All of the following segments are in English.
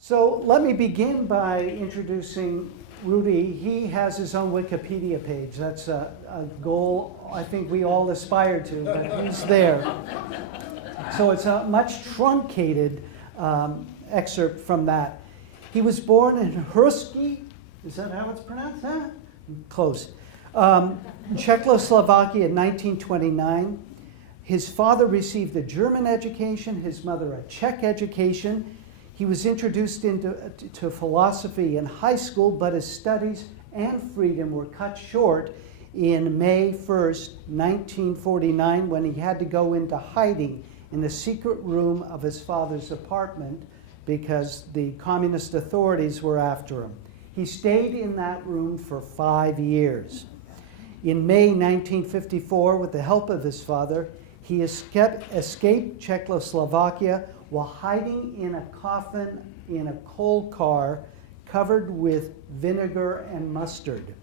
So let me begin by introducing Rudy. He has his own Wikipedia page. That's a goal I think we all aspire to, but he's there. So it's a much truncated excerpt from that. He was born in Hrušky, is that how it's pronounced? Huh? Close. Czechoslovakia in 1929. His father received a German education, his mother a Czech education. He was introduced to philosophy in high school, but his studies and freedom were cut short in May 1st, 1949, when he had to go into hiding in the secret room of his father's apartment because the communist authorities were after him. He stayed in that room for 5 years. In May 1954, with the help of his father, he escaped Czechoslovakia while hiding in a coffin in a coal car covered with vinegar and mustard.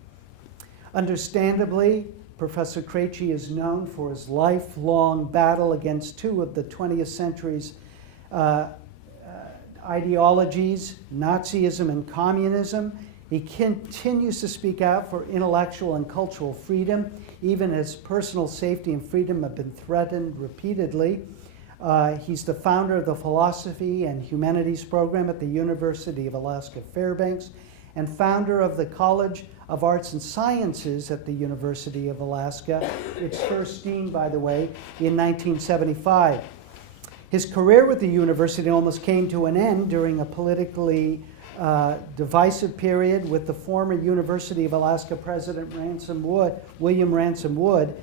Understandably, Professor Krejci is known for his lifelong battle against two of the 20th century's ideologies, Nazism and communism. He continues to speak out for intellectual and cultural freedom, even as personal safety and freedom have been threatened repeatedly. He's the founder of the Philosophy and Humanities program at the University of Alaska Fairbanks and founder of the College of Arts and Sciences at the University of Alaska, its first dean, by the way, in 1975. His career with the university almost came to an end during a politically divisive period with the former University of Alaska President William Ransom Wood.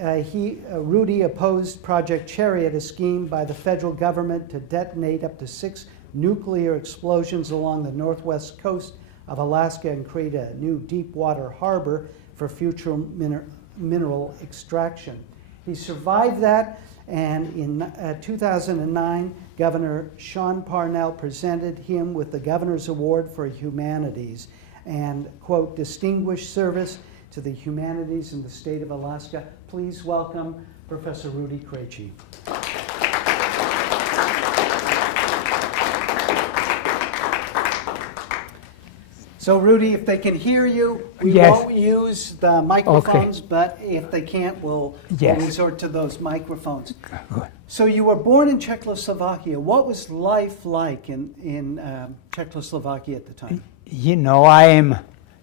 Rudy opposed Project Chariot, a scheme by the federal government to detonate up to 6 nuclear explosions along the northwest coast of Alaska and create a new deep water harbor for future mineral extraction. He survived that, and in 2009, Governor Sean Parnell presented him with the Governor's Award for Humanities and, quote, distinguished service to the humanities in the state of Alaska. Please welcome Professor Rudy Krejci. So Rudy, if they can hear you, we won't use the microphones, but if they can't, we'll resort to those microphones. Good. So you were born in Czechoslovakia. What was life like in Czechoslovakia at the time? You know,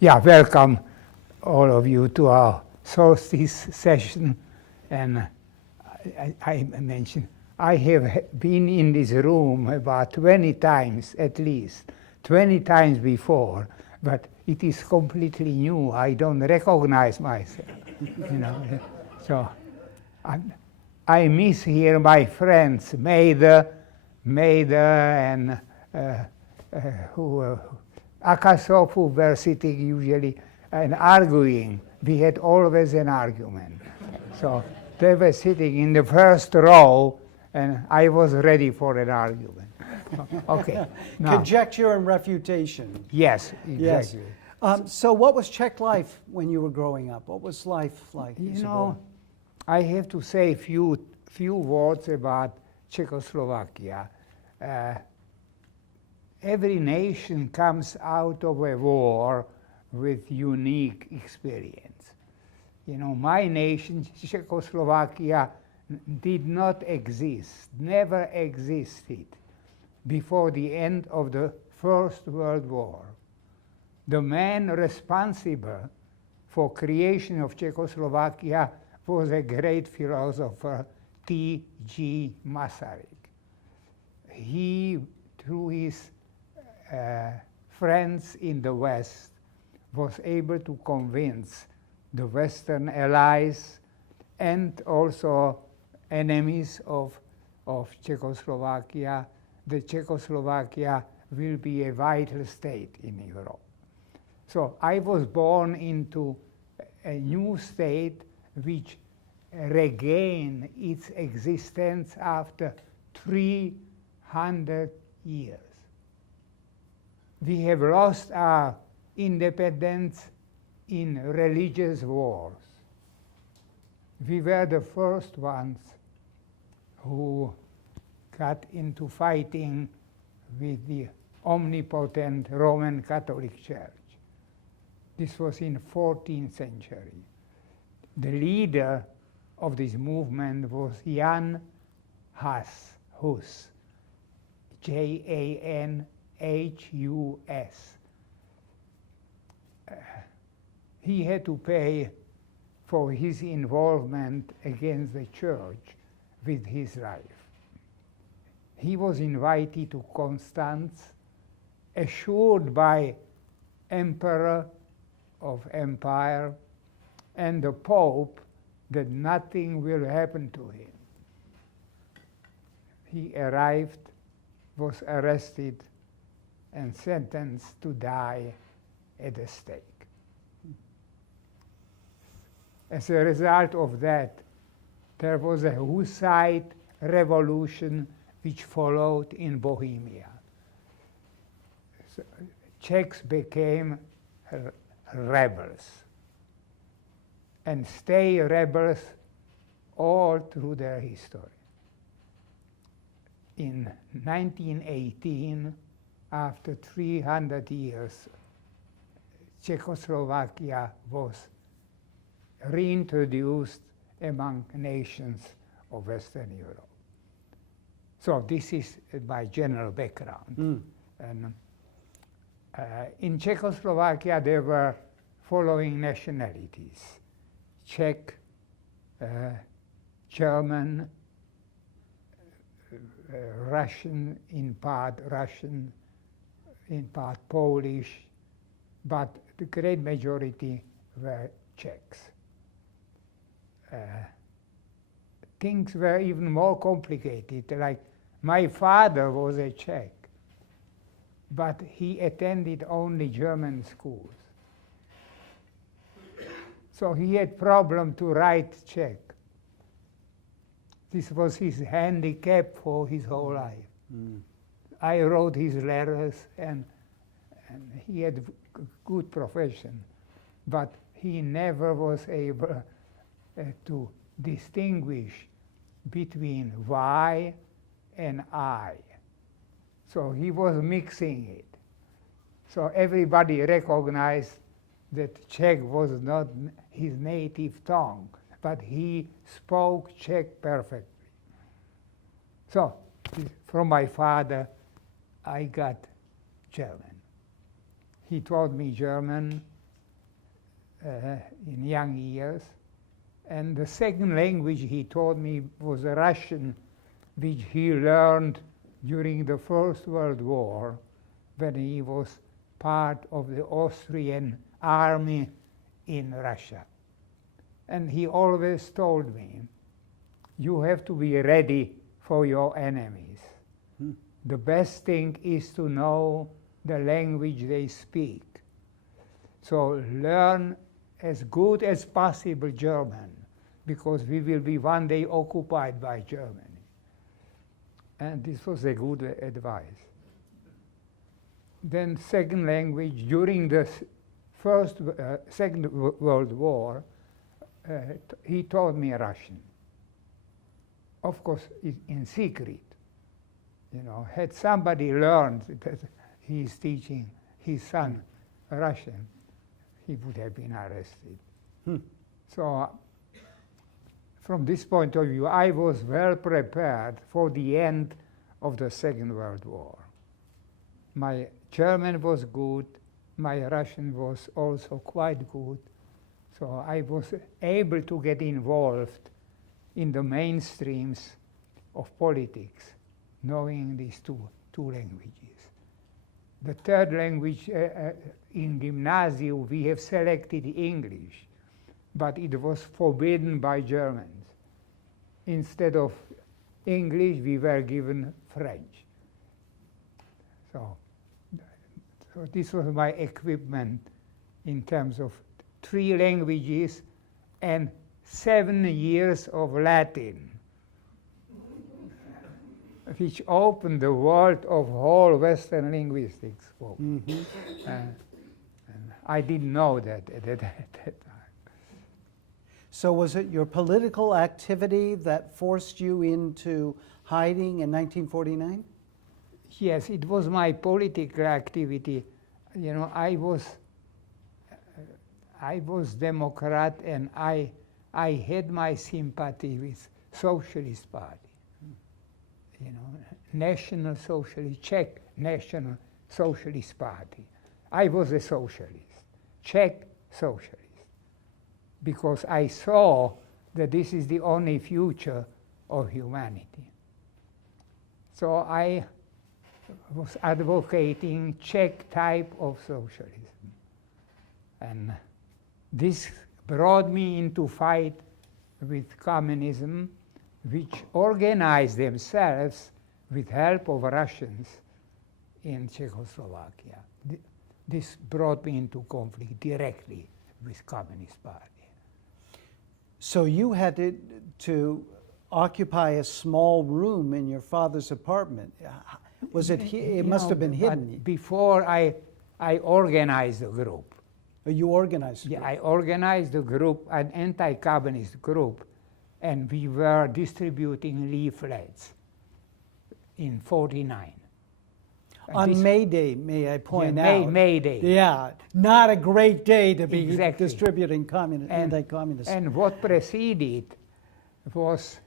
welcome all of you to our solstice session. And I mentioned, I have been in this room about 20 times at least, 20 times before, but it is completely new. I don't recognize myself, you know. So I miss here my friends, Maida and Akasov, who were sitting usually and arguing. We had always an argument. So they were sitting in the first row, and I was ready for an argument. Okay. Now, conjecture and refutation. yes, exactly. Yes. So what was Czech life when you were growing up? What was life like? You know, I have to say a few words about Czechoslovakia. Every nation comes out of a war with unique experience. You know, my nation, Czechoslovakia, did not exist, never existed before the end of the First World War. The man responsible for creation of Czechoslovakia was a great philosopher, T.G. Masaryk. He, through his friends in the West, was able to convince the Western allies and also enemies of Czechoslovakia that Czechoslovakia will be a vital state in Europe. So I was born into a new state which regained its existence after 300 years. We have lost our independence in religious wars. We were the first ones who got into fighting with the omnipotent Roman Catholic Church. This was in 14th century. The leader of this movement was Jan Hus, Janhus. He had to pay for his involvement against the church with his life. He was invited to Constance, assured by Emperor of Empire and the Pope that nothing will happen to him. He arrived, was arrested, and sentenced to die at the stake. As a result of that, there was a Hussite revolution which followed in Bohemia. So Czechs became rebels and stay rebels all through their history. In 1918, after 300 years, Czechoslovakia was reintroduced among nations of Western Europe. So this is my general background. And in Czechoslovakia, there were following nationalities: Czech, German, Russian, in part Polish, but the great majority were Czechs. Things were even more complicated. Like, my father was a Czech, but he attended only German schools. So he had problem to write Czech. This was his handicap for his whole life. I wrote his letters, and he had a good profession, but he never was able to distinguish between Y and I. So he was mixing it. So everybody recognized that Czech was not his native tongue, but he spoke Czech perfectly. So from my father, I got German. He taught me German in young years. And the second language he taught me was Russian, which he learned during the First World War when he was part of the Austrian army in Russia. And he always told me, you have to be ready for your enemies. The best thing is to know the language they speak. So learn as good as possible German, because we will be one day occupied by Germany. And this was a good advice. Then second language, during the Second World War, he taught me Russian. Of course, in secret. You know, had somebody learned that he's teaching his son Russian, he would have been arrested. So from this point of view, I was well prepared for the end of the Second World War. My German was good, my Russian was also quite good, so I was able to get involved in the mainstreams of politics, knowing these two languages. The third language, in gymnasium, we have selected English, but it was forbidden by Germans. Instead of English, we were given French. So this was my equipment in terms of 3 languages and 7 years of Latin, which opened the world of whole Western linguistics. And I didn't know that at that time. So was it your political activity that forced you into hiding in 1949? Yes, it was my political activity. You know, I was Democrat, and I had my sympathy with Socialist Party. You know, National Socialist, Czech National Socialist Party. I was a socialist, Czech socialist, because I saw that this is the only future of humanity. So I was advocating Czech type of socialism. And this brought me into fight with communism, which organized themselves with help of Russians in Czechoslovakia. This brought me into conflict directly with Communist Party. So you had to occupy a small room in your father's apartment. Was it? It must have been hidden. Before I organized a group. You organized. Yeah, I organized a group, an anti-communist group, and we were distributing leaflets in '49. On May Day, may I point out? May Day. Yeah, not a great day to be Exactly. distributing anti-communist. And what preceded was,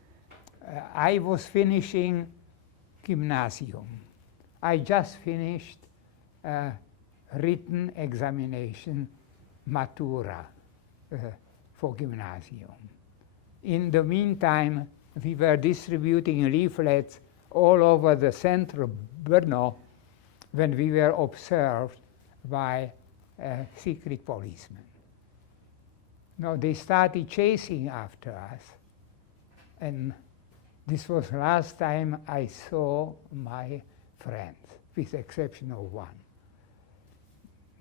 I was finishing gymnasium. I just finished written examination, matura, for gymnasium. In the meantime, we were distributing leaflets all over the center of Brno when we were observed by secret policemen. Now they started chasing after us, and this was the last time I saw my friends, with the exception of one.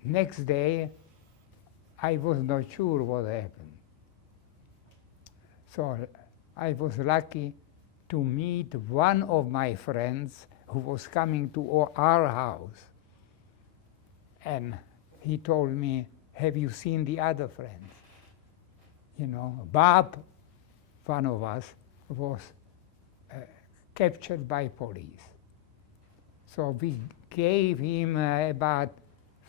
Next day, I was not sure what happened. So I was lucky to meet one of my friends who was coming to our house. And he told me, have you seen the other friends? You know, Bob, one of us, was captured by police. So we gave him about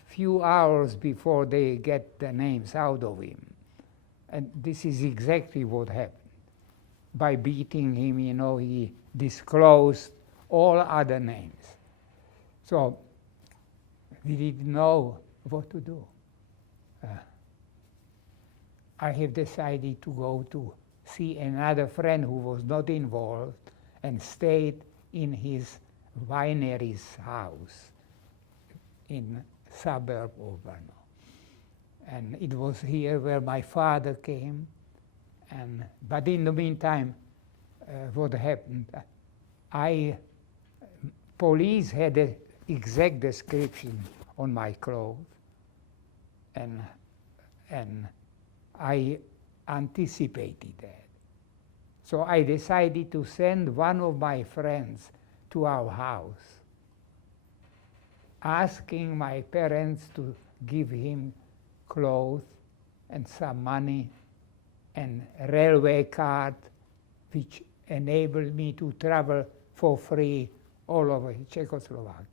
few hours before they get the names out of him. And this is exactly what happened. By beating him, you know, he disclosed all other names. So we didn't know what to do. I have decided to go to see another friend who was not involved and stayed in his winery's house in suburb of Brno. And it was here where my father came. But in the meantime, what happened? Police had an exact description on my clothes, and I anticipated that. So I decided to send one of my friends to our house, asking my parents to give him clothes and some money and a railway card, which enabled me to travel for free all over Czechoslovakia.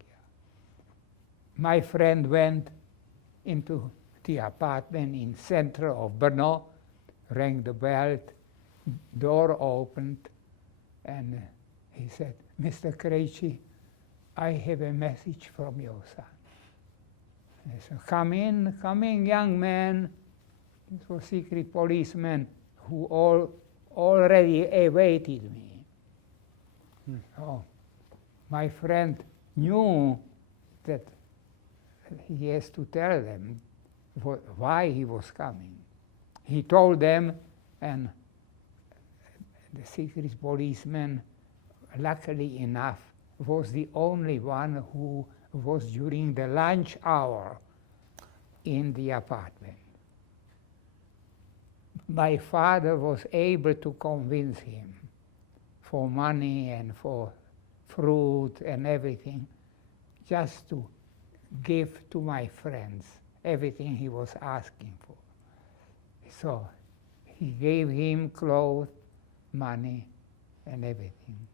My friend went into the apartment in center of Brno, rang the bell, door opened, and he said, Mr. Krejci, I have a message from your son. And I said, come in, young man. This was secret policemen who already awaited me. Oh, my friend knew that he has to tell them why he was coming. He told them, and the secret policeman, luckily enough, was the only one who was during the lunch hour in the apartment. My father was able to convince him for money and for fruit and everything, just to give to my friends everything he was asking for. So he gave him clothes, money, and everything.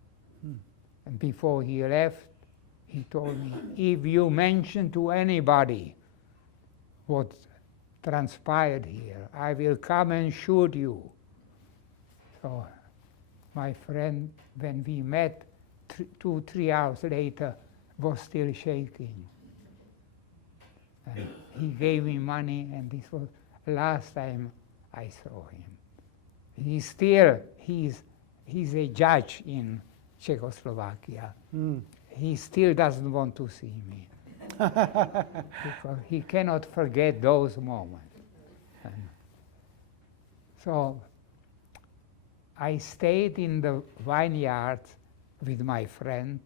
And before he left, he told me, if you mention to anybody what transpired here, I will come and shoot you. So my friend, when we met 2-3 hours later, was still shaking. And he gave me money, and this was the last time I saw him. He's a judge in Czechoslovakia. He still doesn't want to see me because he cannot forget those moments. And so I stayed in the vineyard with my friend,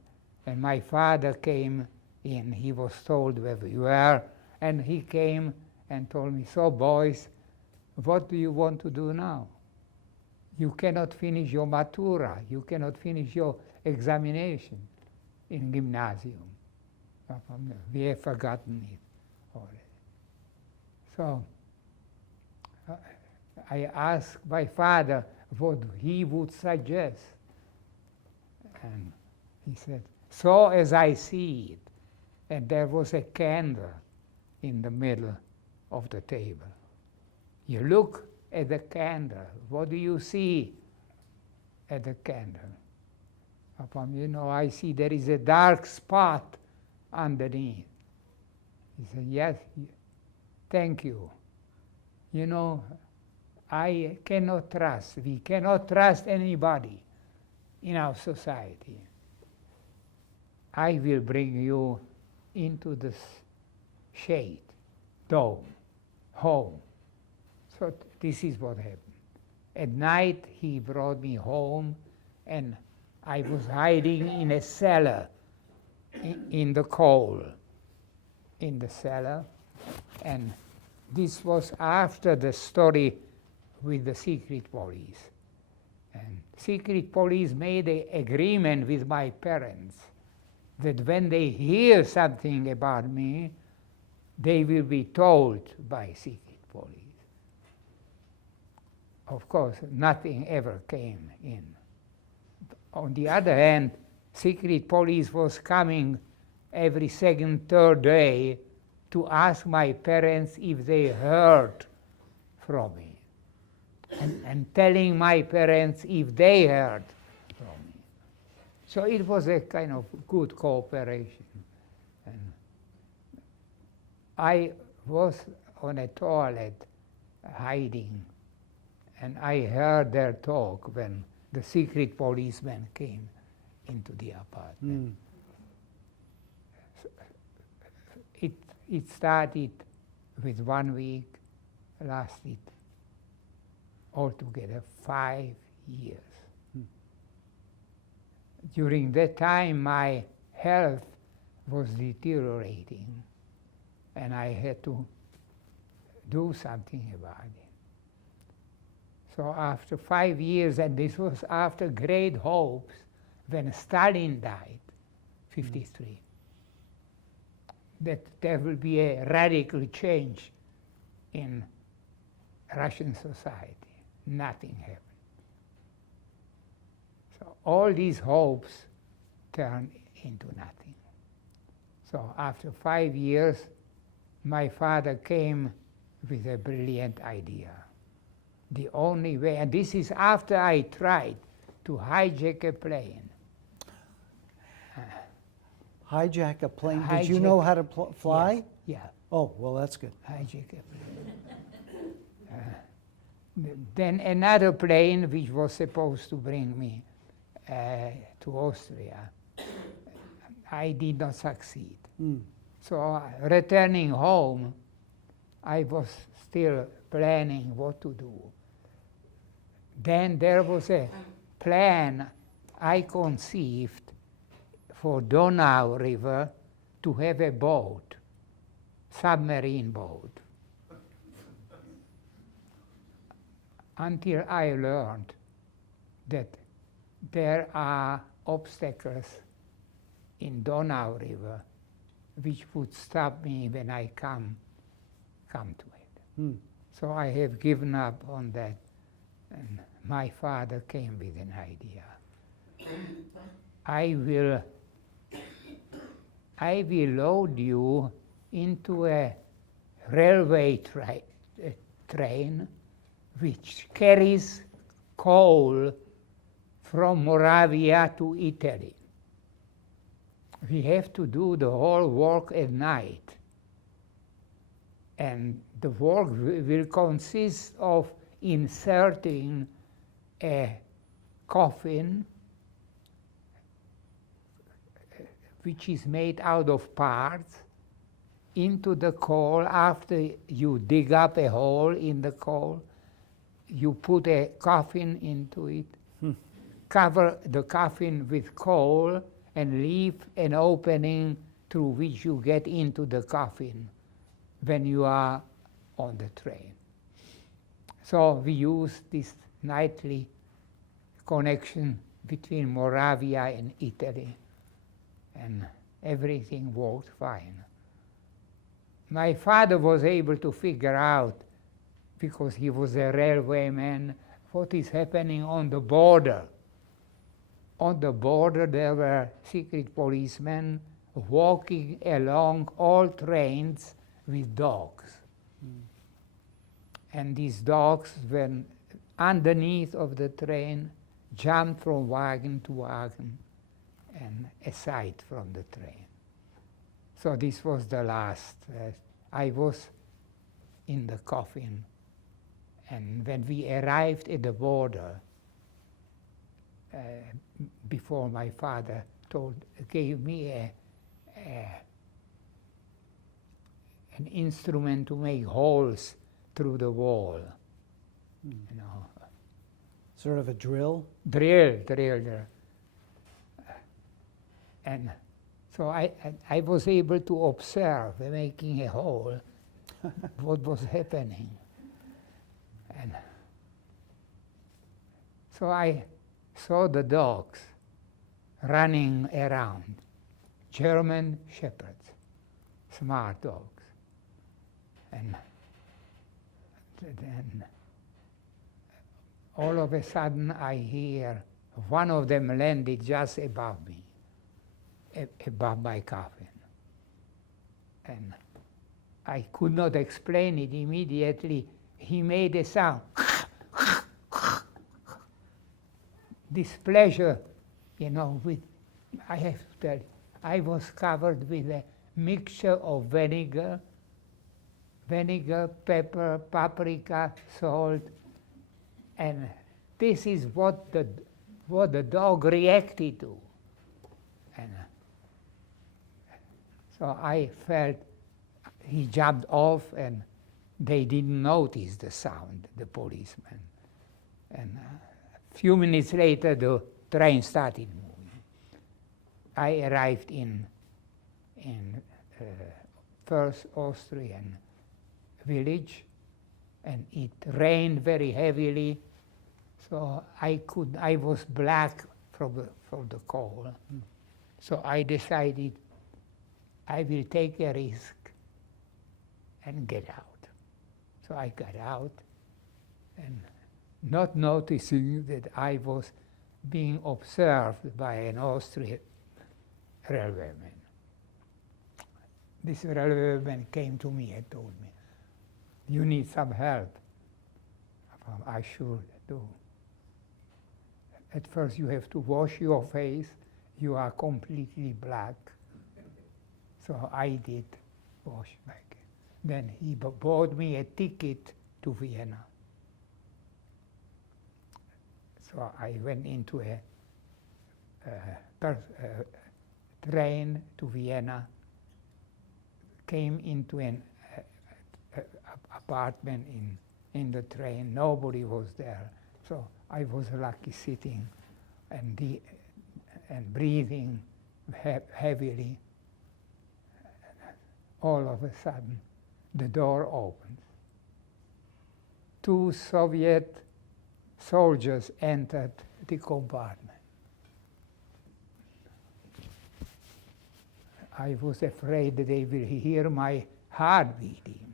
and my father came in. He was told where we were, and he came and told me, so boys, what do you want to do now? You cannot finish your matura. You cannot finish your examination in gymnasium. We have forgotten it already. So I asked my father what he would suggest. And he said, so as I see it, and there was a candle in the middle of the table. You look at the candle. What do you see at the candle? I see there is a dark spot underneath. He said, yes, thank you. I cannot trust, we cannot trust anybody in our society. I will bring you into this shade, dome, home. So this is what happened. At night, he brought me home, and I was hiding in a cellar, in the coal, in the cellar. And this was after the story with the secret police. And secret police made an agreement with my parents that when they hear something about me, they will be told by secret police. Of course, nothing ever came in. On the other hand, secret police was coming every second, third day to ask my parents if they heard from me, and telling my parents if they heard from me. So it was a kind of good cooperation. And I was on a toilet hiding, and I heard their talk when the secret policeman came into the apartment. So it started with 1 week, lasted altogether 5 years. During that time, my health was deteriorating, and I had to do something about it. So after 5 years, and this was after great hopes, when Stalin died, 1953, that there will be a radical change in Russian society. Nothing happened. So all these hopes turned into nothing. So after 5 years, my father came with a brilliant idea. The only way, and this is after I tried to hijack a plane. Hijack a plane? Did you know how to fly? Yes. Yeah. Oh, well, that's good. Hijack a plane. Then another plane, which was supposed to bring me to Austria, I did not succeed. So returning home, I was still planning what to do. Then there was a plan I conceived for Donau River to have a boat, submarine boat. Until I learned that there are obstacles in Donau River which would stop me when I come to it. So I have given up on that, and my father came with an idea. I will I will load you into a railway train which carries coal from Moravia to Italy. We have to do the whole work at night. And the work will consist of inserting a coffin which is made out of parts into the coal. After you dig up a hole in the coal, you put a coffin into it, cover the coffin with coal, and leave an opening through which you get into the coffin when you are on the train. So we use this nightly connection between Moravia and Italy, and everything worked fine. My father was able to figure out, because he was a railwayman, what is happening on the border. On the border there were secret policemen walking along all trains with dogs. And these dogs, when underneath of the train, jumped from wagon to wagon and aside from the train. So this was the last. I was in the coffin, and when we arrived at the border, before my father gave me an instrument to make holes through the wall, you know. Sort of a drill? Drill. And so I was able to observe, making a hole, what was happening. And so I saw the dogs running around, German shepherds, smart dogs. And then all of a sudden I hear one of them landed just above me, above my coffin. And I could not explain it immediately. He made a sound. Displeasure, you know, I have to tell you, I was covered with a mixture of vinegar, pepper, paprika, salt, and this is what the dog reacted to. And so I felt he jumped off, and they didn't notice the sound, the policeman. And a few minutes later, the train started moving. I arrived in first Austrian village, and it rained very heavily, so I was black from the cold. So I decided I will take a risk and get out. So I got out, and not noticing that I was being observed by an Austrian railwayman. This railwayman came to me and told me, "You need some help." I sure do. At first you have to wash your face. You are completely black. So I did wash my face. Then he bought me a ticket to Vienna. So I went into a train to Vienna, came into an apartment in the train. Nobody was there. So I was lucky sitting and breathing heavily. All of a sudden, the door opens. 2 Soviet soldiers entered the compartment. I was afraid that they will hear my heart beating.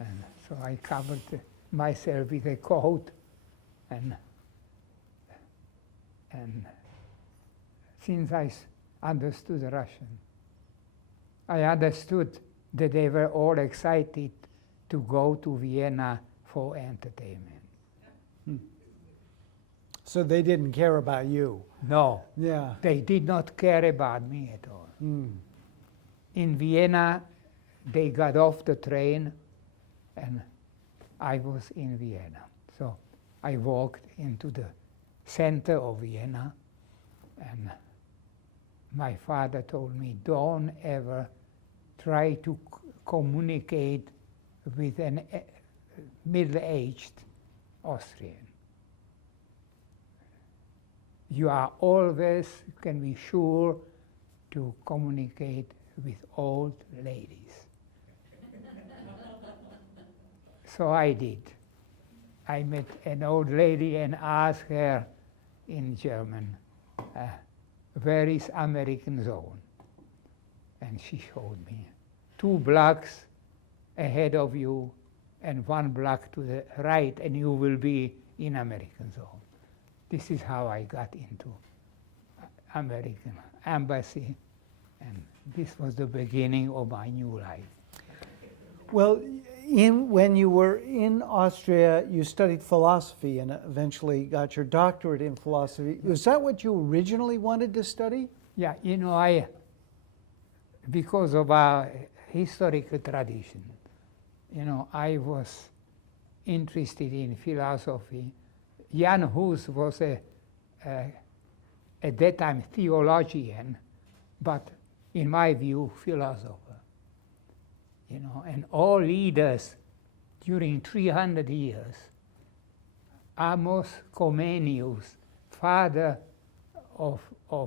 And so I covered myself with a coat, and since I understood Russian, I understood that they were all excited to go to Vienna for entertainment. So they didn't care about you. No, Yeah. they did not care about me at all. In Vienna, they got off the train, and I was in Vienna. So I walked into the center of Vienna, and my father told me, don't ever try to communicate with an middle-aged Austrian. You are always, you can be sure, to communicate with old ladies. So I did. I met an old lady and asked her in German, where is American zone? And she showed me 2 blocks ahead of you and 1 block to the right, and you will be in American zone. This is how I got into American embassy, and this was the beginning of my new life. Well, when you were in Austria, you studied philosophy and eventually got your doctorate in philosophy. Was that what you originally wanted to study? Yeah, you know, because of our historical tradition, you know, I was interested in philosophy. Jan Hus was at that time theologian, but in my view, philosopher. You know, and all leaders during 300 years, Amos Comenius, father of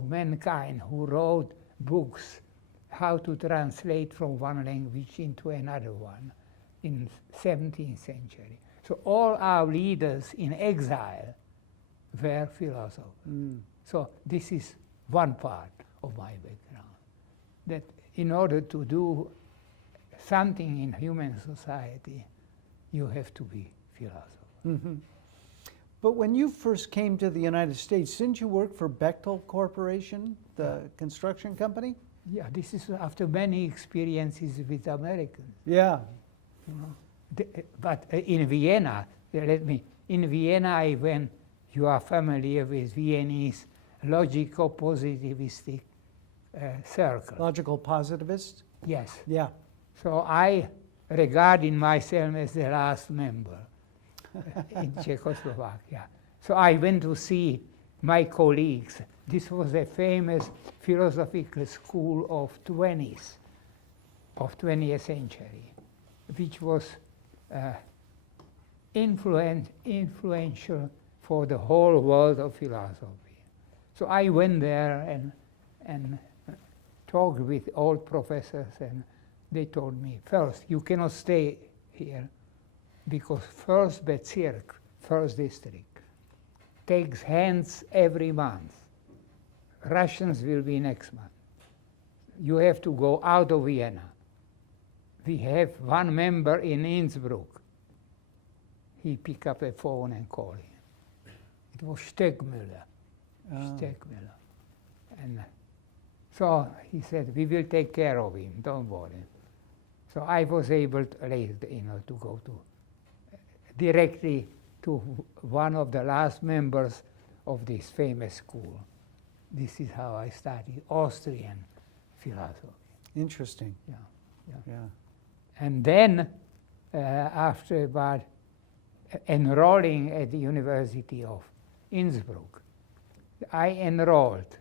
mankind, who wrote books how to translate from one language into another one in 17th century. So all our leaders in exile were philosophers. So this is one part of my background, that in order to do something in human society, you have to be philosopher. But when you first came to the United States, didn't you work for Bechtel Corporation, the construction company? Yeah, this is after many experiences with Americans. Yeah. You know. But in Vienna, in Vienna I went, you are familiar with Viennese logical positivistic circle. Logical positivist? Yes. Yeah. So I regarded myself as the last member in Czechoslovakia. So I went to see my colleagues. This was a famous philosophical school of 20th century, which was influential for the whole world of philosophy. So I went there and talked with old professors, and they told me, first, you cannot stay here because first Bezirk, first district, takes hands every month. Russians will be next month. You have to go out of Vienna. We have one member in Innsbruck. He picked up a phone and called him. It was Stegmüller. Stegmüller. And so he said, we will take care of him, don't worry. So I was able to, to go to directly to one of the last members of this famous school. This is how I studied Austrian philosophy. Interesting. Yeah, yeah. Yeah. And then, after about enrolling at the University of Innsbruck, I enrolled,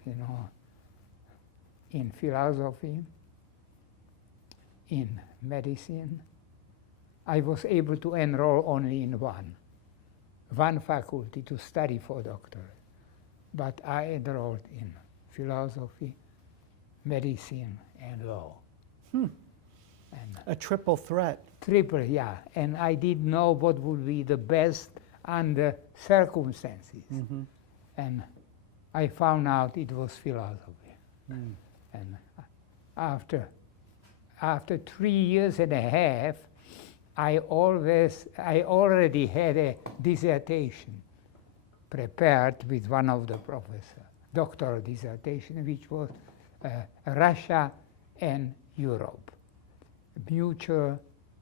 in philosophy, in medicine. I was able to enroll only in one faculty to study for doctorate. But I enrolled in philosophy, medicine, and law. And A triple threat. triple, yeah. And I didn't know what would be the best under circumstances. And I found out it was philosophy. And after 3 years and a half, I already had a dissertation prepared with one of the professors, doctoral dissertation, which was Russia and Europe. Mutual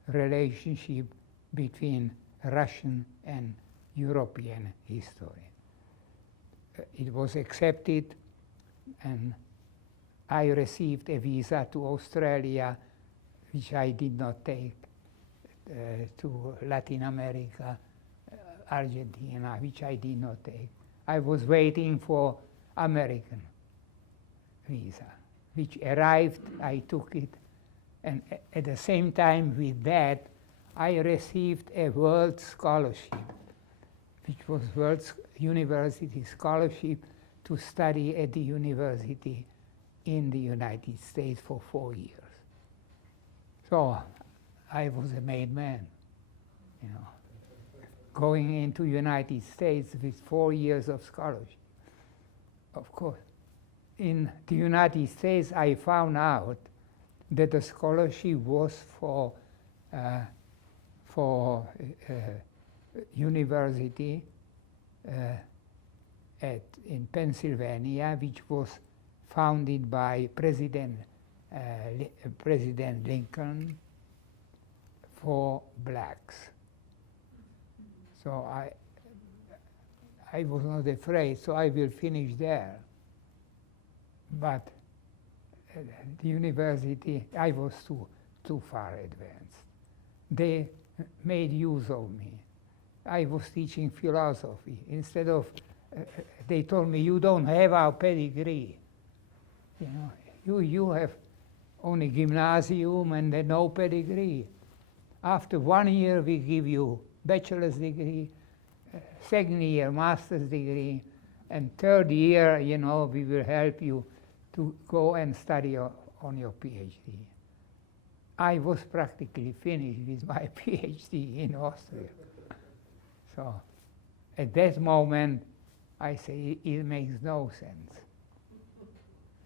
relationship between Russian and European history. It was accepted, and I received a visa to Australia, which I did not take, to Latin America, Argentina, which I did not take. I was waiting for American visa, which arrived, I took it, and at the same time with that, I received a world scholarship, which was World University Scholarship to study at the university in the United States for 4 years. So I was a made man, you know, going into United States with 4 years of scholarship. Of course, in the United States, I found out that the scholarship was for university in Pennsylvania, which was founded by President Lincoln for blacks. So I was not afraid, so I will finish there. But the university, I was too far advanced. They made use of me. I was teaching philosophy. Instead of, they told me, you don't have our pedigree. You know, you have only gymnasium and no pedigree. After 1 year, we give you bachelor's degree, second year, master's degree, and third year, you know, we will help you to go and study on your PhD. I was practically finished with my PhD in Austria. So at that moment, I say, it makes no sense.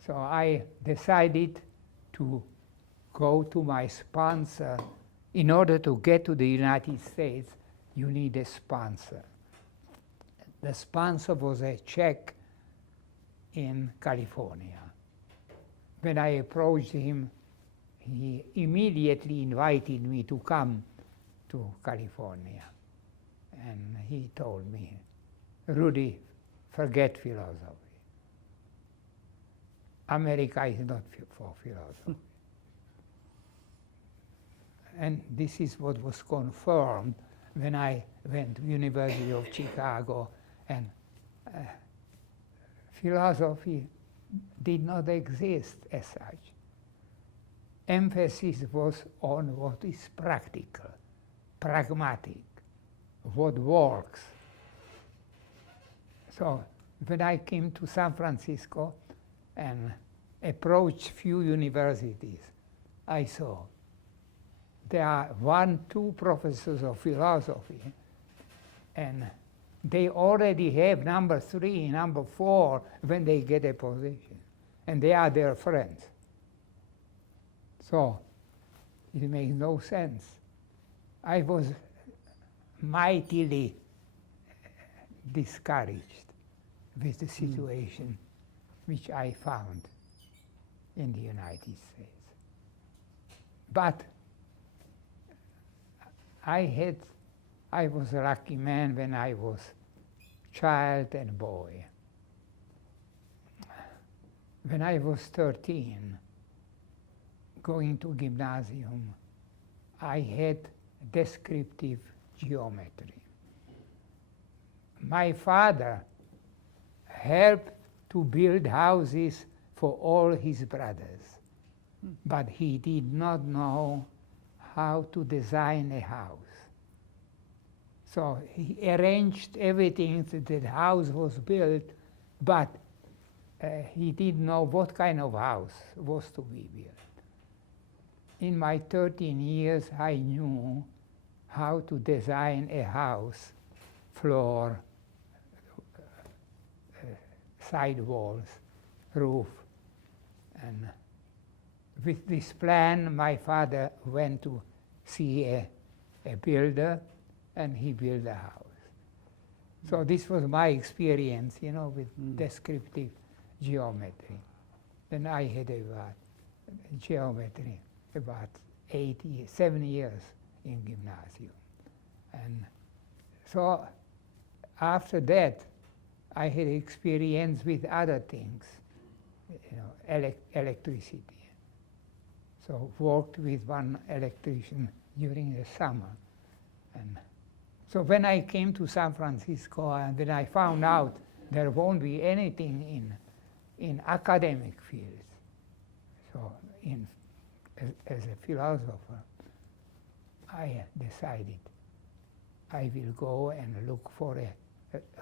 So I decided to go to my sponsor. In order to get to the United States, you need a sponsor. The sponsor was a Czech in California. When I approached him, he immediately invited me to come to California. And he told me, Rudy, forget philosophy. America is not for philosophy. And this is what was confirmed when I went to University of Chicago, and philosophy did not exist as such. Emphasis was on what is practical, pragmatic, what works. So when I came to San Francisco and approached few universities, I saw there are 1, 2 professors of philosophy, and they already have number 3, number 4 when they get a position, and they are their friends. So it makes no sense. I was mightily discouraged with the situation which I found in the United States. But I was a lucky man when I was child and boy. When I was 13, going to gymnasium, I had descriptive geometry. My father helped to build houses for all his brothers, but he did not know how to design a house. So he arranged everything that the house was built, but he didn't know what kind of house was to be built. In my 13 years, I knew how to design a house, floor, side walls, roof. And with this plan, my father went to see a builder, and he built a house. So this was my experience, you know, with descriptive geometry. Then I had a geometry, about 7 years in gymnasium. And so after that, I had experience with other things, electricity. So worked with one electrician during the summer. And so when I came to San Francisco, and then I found out there won't be anything in academic fields. So as a philosopher, I decided I will go and look for a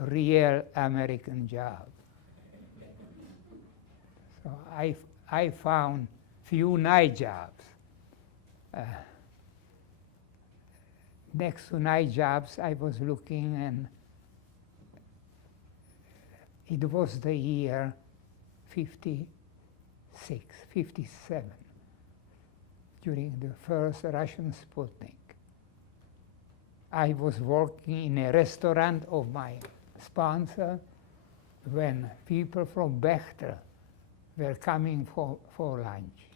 real American job. So I found few night jobs. Next to night jobs, I was looking, and it was the year 56, 57, during the first Russian Sputnik. I was working in a restaurant of my sponsor when people from Bechtel were coming for lunch.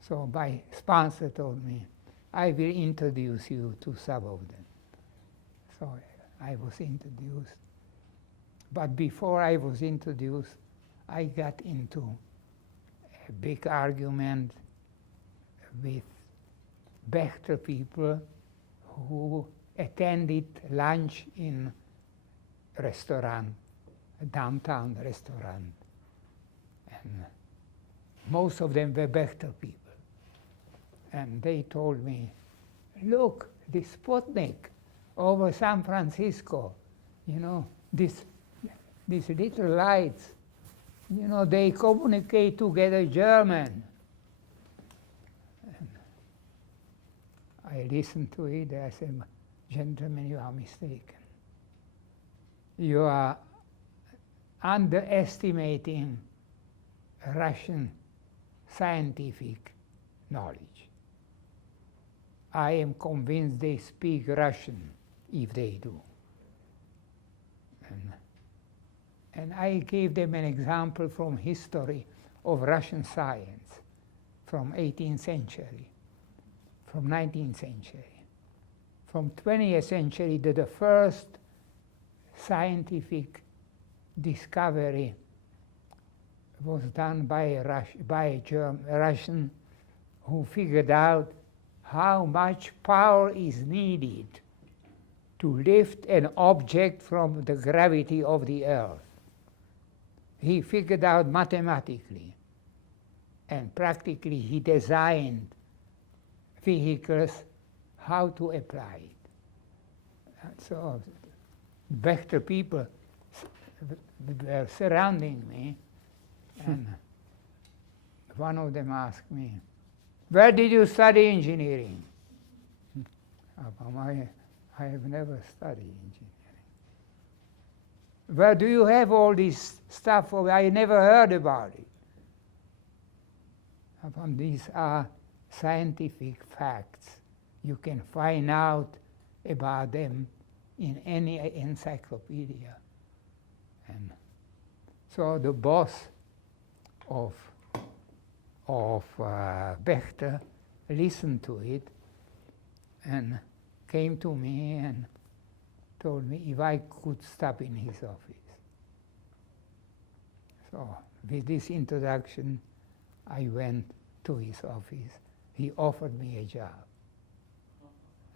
So my sponsor told me, I will introduce you to some of them. So I was introduced. But before I was introduced, I got into a big argument with Bechtel people who attended lunch in a restaurant, a downtown restaurant. And most of them were Bechtel people. And they told me, look, this Sputnik over San Francisco, these little lights, they communicate together German. And I listened to it, I said, gentlemen, you are mistaken. You are underestimating Russian scientific knowledge. I am convinced they speak Russian, if they do. And I gave them an example from history of Russian science, from 18th century, from 19th century, from 20th century, that the first scientific discovery was done by a Russian who figured out how much power is needed to lift an object from the gravity of the earth. He figured out mathematically, and practically he designed vehicles how to apply it. And so Bechtel people were surrounding me, and one of them asked me, where did you study engineering? I have never studied engineering. Where do you have all this stuff? I never heard about it. These are scientific facts. You can find out about them in any encyclopedia. And so the boss of Bechtel listened to it and came to me and told me if I could stop in his office. So with this introduction, I went to his office. He offered me a job.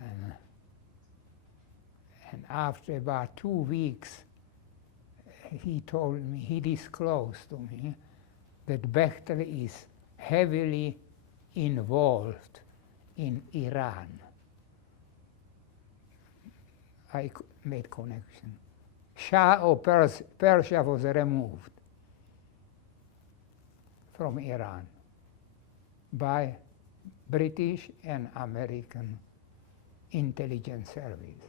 And after about 2 weeks, he told me, he disclosed to me that Bechtel is heavily involved in Iran. I made connection. Shah of Persia was removed from Iran by British and American intelligence service.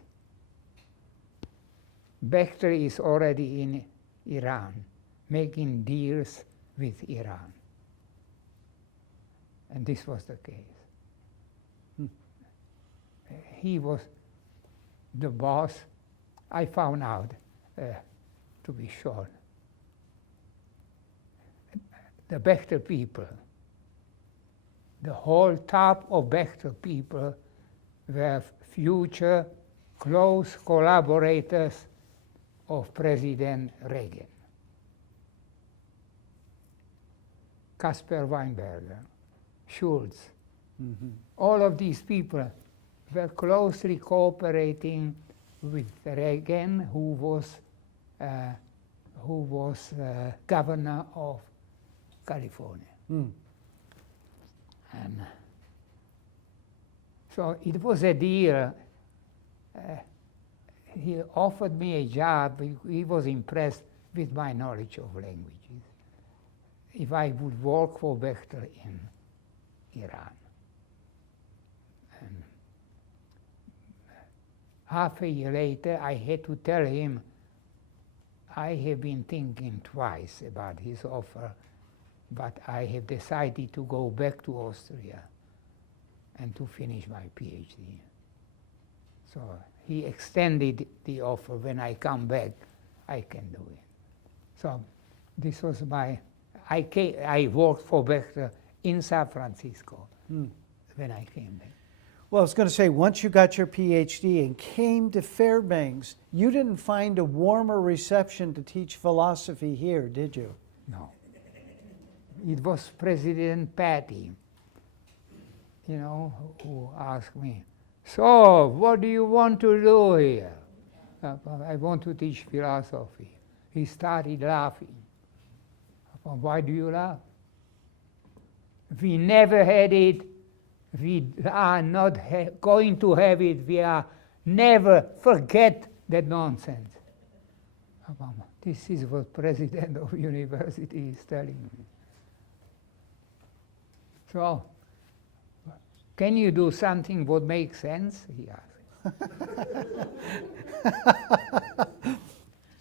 Bechtel is already in Iran, making deals with Iran. And this was the case. He was the boss. I found out, to be short, the Bechter people, the whole top of Bechter people were future close collaborators of President Reagan. Caspar Weinberger, Schulz, all of these people were closely cooperating with Reagan, who was governor of California. Mm. And so it was a deal. He offered me a job. He was impressed with my knowledge of languages. If I would work for Bechter in Iran. And half a year later, I had to tell him I have been thinking twice about his offer, but I have decided to go back to Austria and to finish my PhD. So he extended the offer. When I come back, I can do it. So this was my, I worked for Bechter in San Francisco when I came back. Well, I was going to say, once you got your PhD and came to Fairbanks, you didn't find a warmer reception to teach philosophy here, did you? No. It was President Patty, you know, who asked me, so what do you want to do here? I want to teach philosophy. He started laughing. Why do you laugh? We never had it. We are not going to have it. We are never forget that nonsense. This is what President of University is telling me. So, can you do something what makes sense? He asked.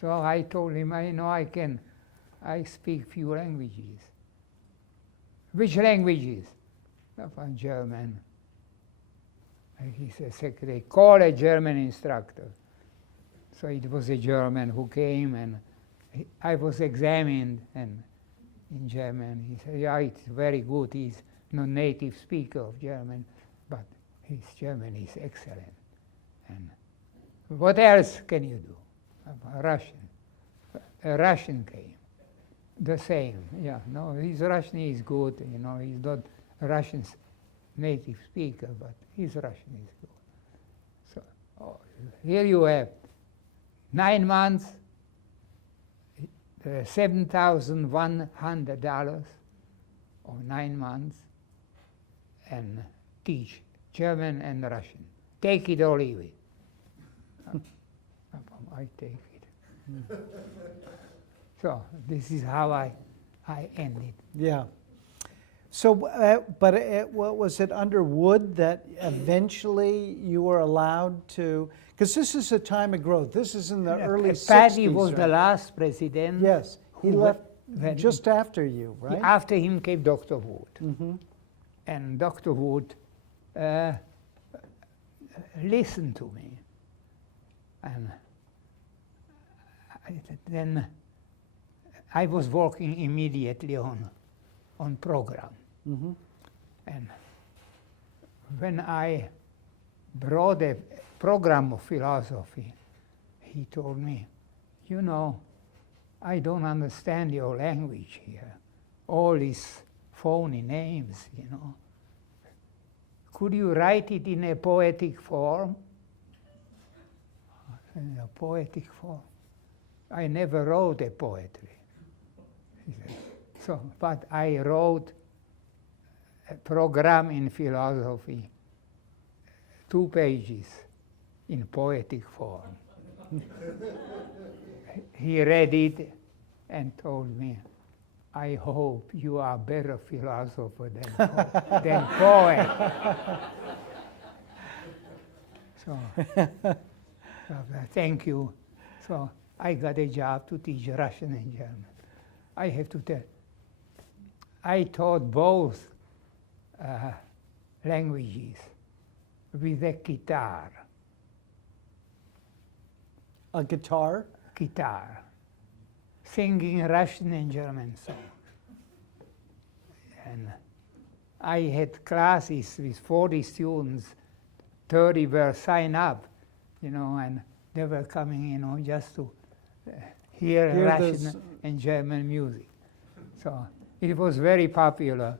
So I told him, I know I can. I speak few languages. Which languages? German. And he said, secretary, call a German instructor. So it was a German who came, and I was examined and in German. He said, yeah, it's very good. He's not native speaker of German, but his German is excellent. And what else can you do? Russian. A Russian came. The same, yeah. No, his Russian is good. You know, he's not a Russian native speaker, but his Russian is good. So here you have 9 months, $7,100 or 9 months, and teach German and Russian. Take it or leave it. I take it. So this is how I ended. Yeah. So, what was it under Wood that eventually you were allowed to? Because this is a time of growth. This is in the early 60s. Patty was right? the last president. Yes, he left just after you, right? After him came Dr. Wood. And Dr. Wood listened to me. And then I was working immediately on program. And when I brought a program of philosophy, he told me, you know, I don't understand your language here. All these phony names, you know. Could you write it in a poetic form? In a poetic form? I never wrote a poetry. He said, so, but I wrote a program in philosophy, 2 pages in poetic form. He read it and told me, I hope you are a better philosopher than poet. So, thank you. So I got a job to teach Russian and German. I have to tell, I taught both languages with a guitar. A guitar? Guitar. Singing Russian and German songs. And I had classes with 40 students, 30 were signed up, and they were coming, just to hear Hear Russian this- and German music. So it was very popular,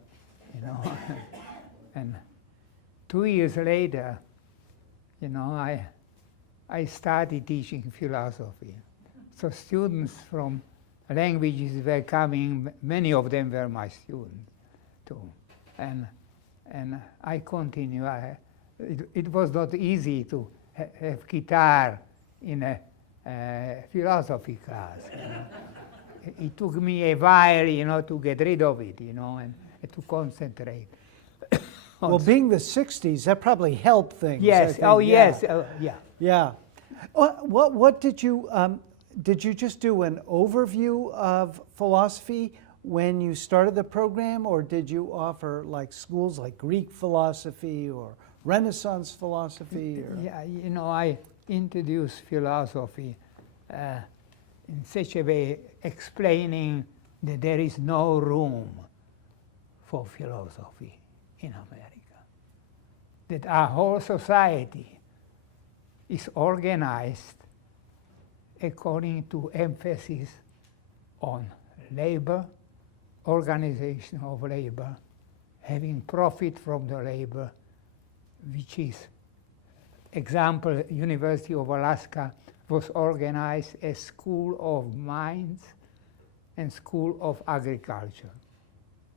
And 2 years later, I started teaching philosophy. So students from languages were coming, many of them were my students too. And I continue. It was not easy to have guitar in a philosophy class. It took me a while, to get rid of it, and to concentrate. Well, being the 60s, that probably helped things. I Yes. think. Oh, Yeah. yes. Yeah. Yeah. What did you just do an overview of philosophy when you started the program, or did you offer like schools like Greek philosophy or Renaissance philosophy? Or? Yeah. I introduced philosophy in such a way, explaining that there is no room for philosophy in America. That our whole society is organized according to emphasis on labor, organization of labor, having profit from the labor, which is, example, University of Alaska was organized as School of Mines and School of Agriculture.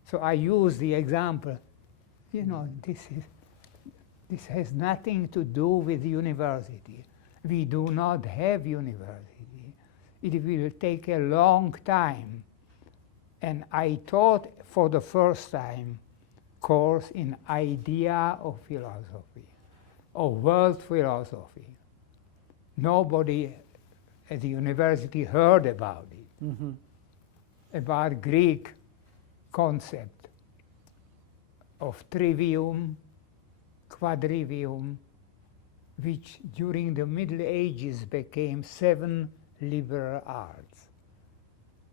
So I use the example, this has nothing to do with university. We do not have university. It will take a long time. And I taught for the first time course in idea of philosophy, of world philosophy. Nobody at the university heard about it, about Greek concept of trivium, quadrivium, which during the Middle Ages became 7 liberal arts.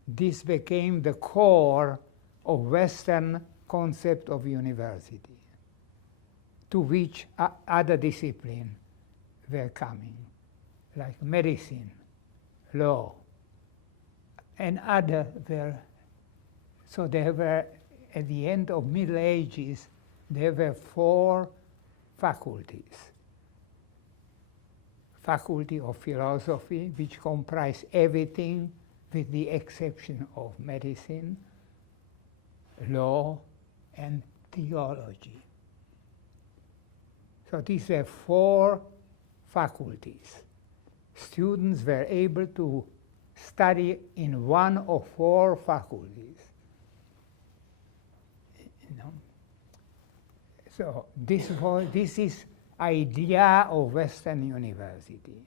This became the core of Western concept of university, to which other disciplines were coming, like medicine, law, and other were. So there were, at the end of Middle Ages, there were 4 faculties. Faculty of Philosophy, which comprised everything with the exception of medicine, law, and theology. So these were 4 faculties. Students were able to study in one of 4 faculties. So this is idea of Western university.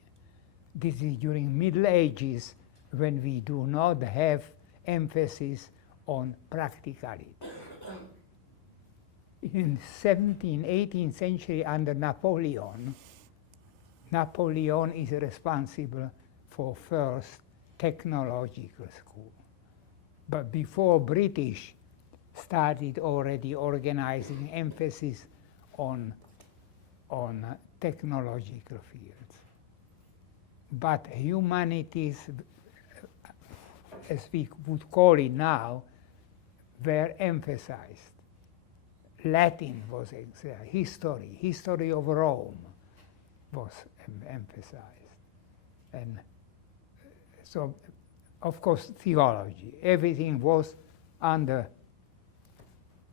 This is during Middle Ages, when we do not have emphasis on practicality. In 17th, 18th century under Napoleon is responsible for first technological school. But before British started already organizing emphasis on technological fields. But humanities, as we would call it now, were emphasized. Latin was history of Rome was emphasized. And so, of course, theology, everything was under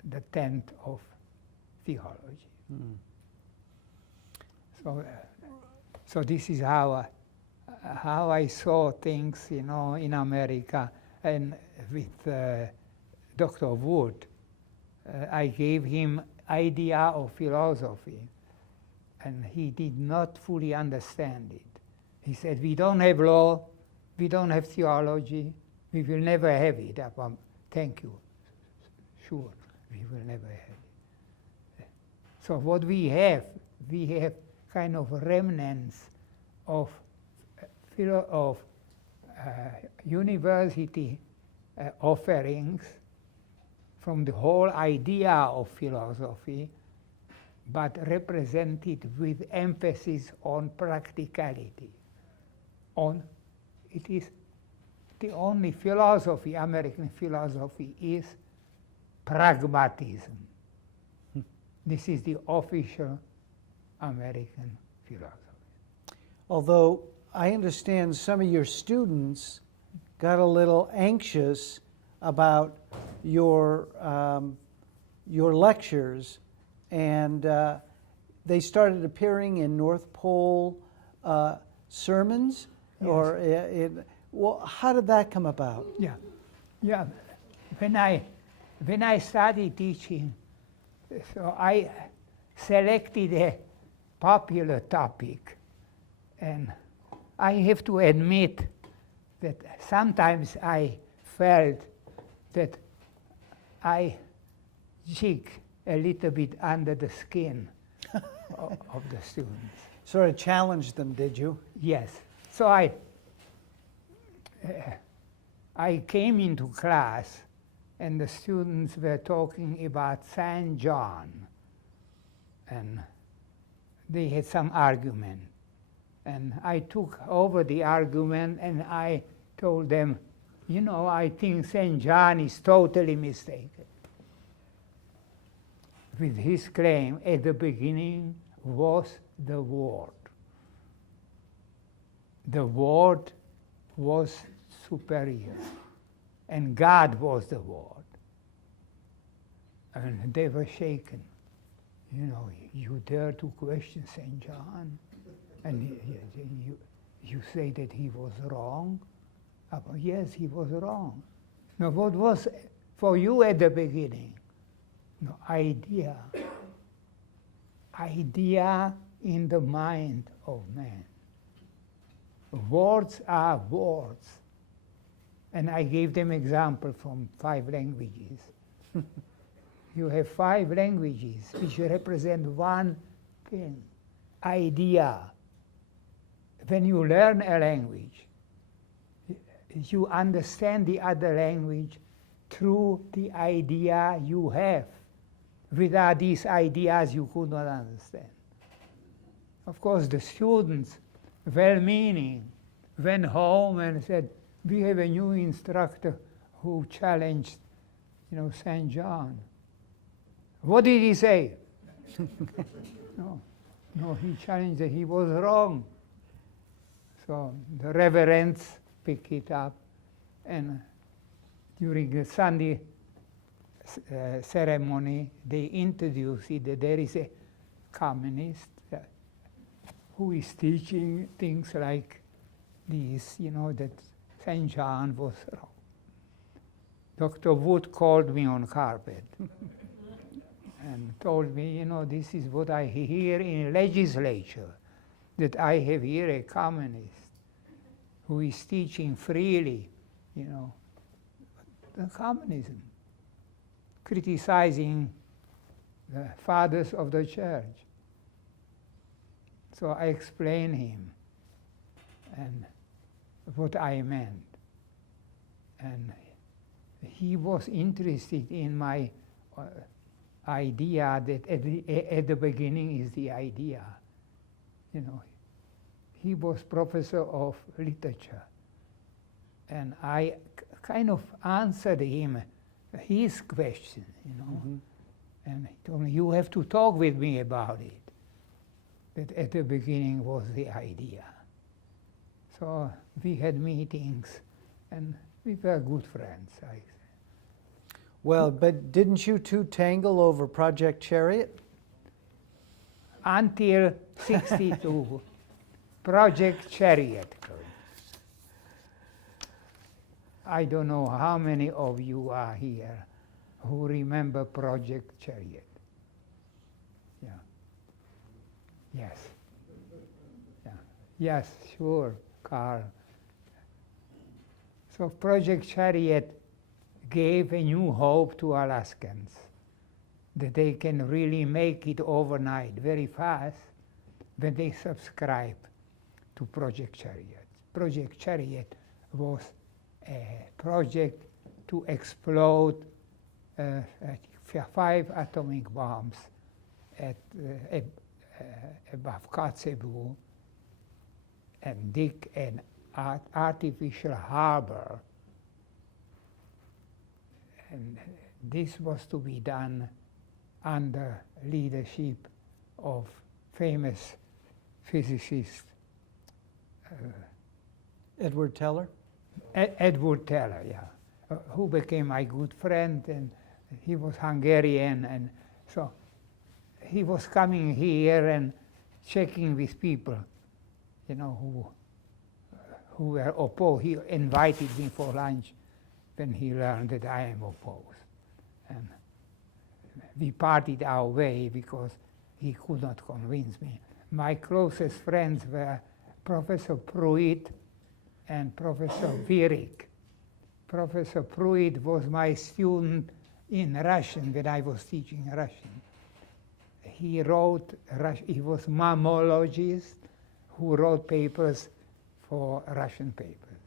the tent of theology. So this is how I saw things, in America. And with Dr. Wood, I gave him idea of philosophy, and he did not fully understand it. He said, we don't have law, we don't have theology, we will never have it. Thank you. Sure, we will never have it. So what we have kind of remnants of university offerings from the whole idea of philosophy, but represented with emphasis on practicality. It is the only philosophy, American philosophy, is pragmatism. This is the official American philosophy. Although I understand some of your students got a little anxious about your lectures, and they started appearing in North Pole sermons. Yes. Or well, how did that come about? Yeah. When I started teaching, so I selected a popular topic, and I have to admit that sometimes I felt that I jig a little bit under the skin of the students. Sort of challenged them, did you? Yes. So I came into class, and the students were talking about Saint John, and they had some argument. And I took over the argument, and I told them, you know, I think Saint John is totally mistaken with his claim at the beginning was the Word. The Word was superior, and God was the Word. And they were shaken. You know, you dare to question St. John? And you say that he was wrong? Yes, he was wrong. Now, what was for you at the beginning? No, idea. Idea in the mind of man. Words are words. And I gave them example from 5 languages. You have 5 languages which represent one thing, idea. When you learn a language, you understand the other language through the idea you have. Without these ideas, you could not understand. Of course, the students, well-meaning, went home and said, we have a new instructor who challenged, you know, St. John. What did he say? No, he challenged that he was wrong. So the reverends pick it up, and during the Sunday ceremony, they introduce it that there is a communist who is teaching things like this, you know, that St. John was wrong. Dr. Wood called me on carpet and told me, you know, this is what I hear in legislature, that I have here a communist who is teaching freely, you know, the communism, criticizing the fathers of the church. So I explained him and what I meant. And he was interested in my idea that at the beginning is the idea. You know, he was professor of literature. And I kind of answered him his question, you know. Mm-hmm. And he told me, you have to talk with me about it. That at the beginning was the idea. So we had meetings, and we were good friends, I say. Well, but didn't you two tangle over Project Chariot? Until 62, Project Chariot. I don't know how many of you are here who remember Project Chariot. Yeah. Yes. Yeah. Yes, sure, Carl. So Project Chariot gave a new hope to Alaskans, that they can really make it overnight very fast when they subscribe to Project Chariot. Project Chariot was a project to explode I think 5 atomic bombs at, above Kotzebue and dig an artificial harbor. And this was to be done under leadership of famous physicist Edward Teller? Edward Teller, yeah, who became my good friend, and he was Hungarian, and so he was coming here and checking with people, you know, who were opposed. He invited me for lunch when he learned that I am opposed. And we parted our way because he could not convince me. My closest friends were Professor Pruitt and Professor Virik. Professor Pruitt was my student in Russian when I was teaching Russian. He wrote, he was mammologist who wrote papers for Russian papers.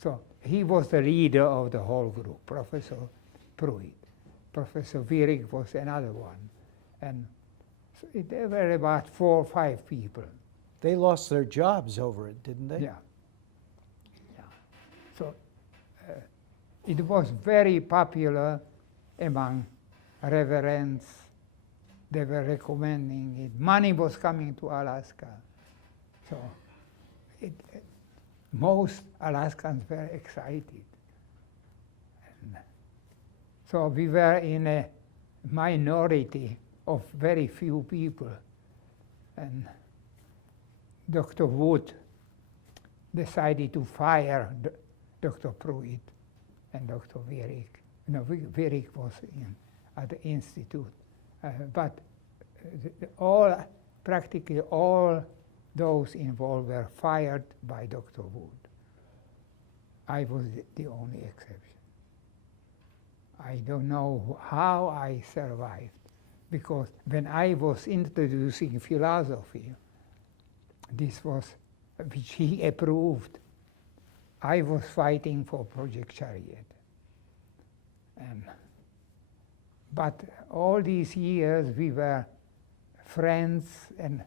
So he was the leader of the whole group, Professor Pruitt. Professor Virik was another one. And so there were about 4 or 5 people. They lost their jobs over it, didn't they? Yeah. Yeah. So it was very popular among reverends. They were recommending it. Money was coming to Alaska. So most Alaskans were excited. And so we were in a minority of very few people. And Dr. Wood decided to fire Dr. Pruitt and Dr. Virik. No, Virik was at the institute. But practically all those involved were fired by Dr. Wood. I was the only exception. I don't know how I survived, because when I was introducing philosophy, this was, which he approved, I was fighting for Project Chariot. But all these years we were friends and